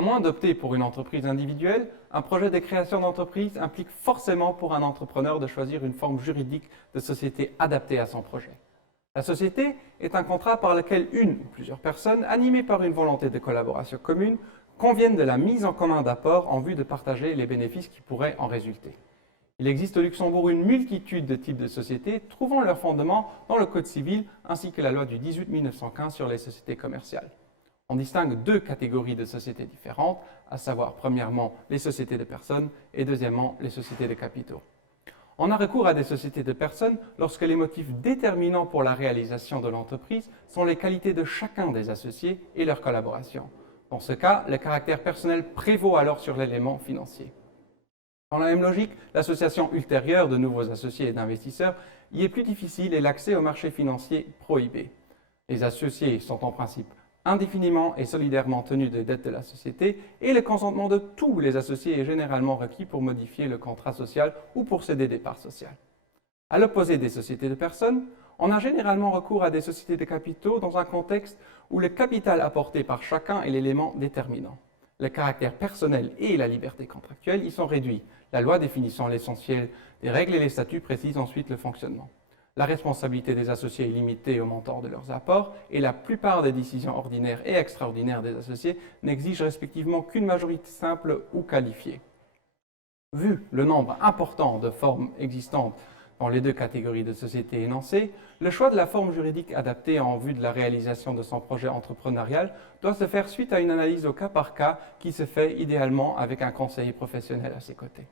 À moins d'opter pour une entreprise individuelle, un projet de création d'entreprise implique forcément pour un entrepreneur de choisir une forme juridique de société adaptée à son projet. La société est un contrat par lequel une ou plusieurs personnes, animées par une volonté de collaboration commune, conviennent de la mise en commun d'apports en vue de partager les bénéfices qui pourraient en résulter. Il existe au Luxembourg une multitude de types de sociétés trouvant leur fondement dans le Code civil ainsi que la loi du 18 1915 sur les sociétés commerciales. On distingue deux catégories de sociétés différentes, à savoir premièrement les sociétés de personnes et deuxièmement les sociétés de capitaux. On a recours à des sociétés de personnes lorsque les motifs déterminants pour la réalisation de l'entreprise sont les qualités de chacun des associés et leur collaboration. Dans ce cas, le caractère personnel prévaut alors sur l'élément financier. Dans la même logique, l'association ultérieure de nouveaux associés et d'investisseurs y est plus difficile et l'accès au marché financier prohibé. Les associés sont en principe indéfiniment et solidairement tenus des dettes de la société et le consentement de tous les associés est généralement requis pour modifier le contrat social ou pour céder des parts sociales. À l'opposé des sociétés de personnes, on a généralement recours à des sociétés de capitaux dans un contexte où le capital apporté par chacun est l'élément déterminant. Le caractère personnel et la liberté contractuelle y sont réduits. La loi définissant l'essentiel des règles et les statuts précise ensuite le fonctionnement. La responsabilité des associés est limitée au montant de leurs apports et la plupart des décisions ordinaires et extraordinaires des associés n'exigent respectivement qu'une majorité simple ou qualifiée. Vu le nombre important de formes existantes dans les deux catégories de sociétés énoncées, le choix de la forme juridique adaptée en vue de la réalisation de son projet entrepreneurial doit se faire suite à une analyse au cas par cas qui se fait idéalement avec un conseiller professionnel à ses côtés.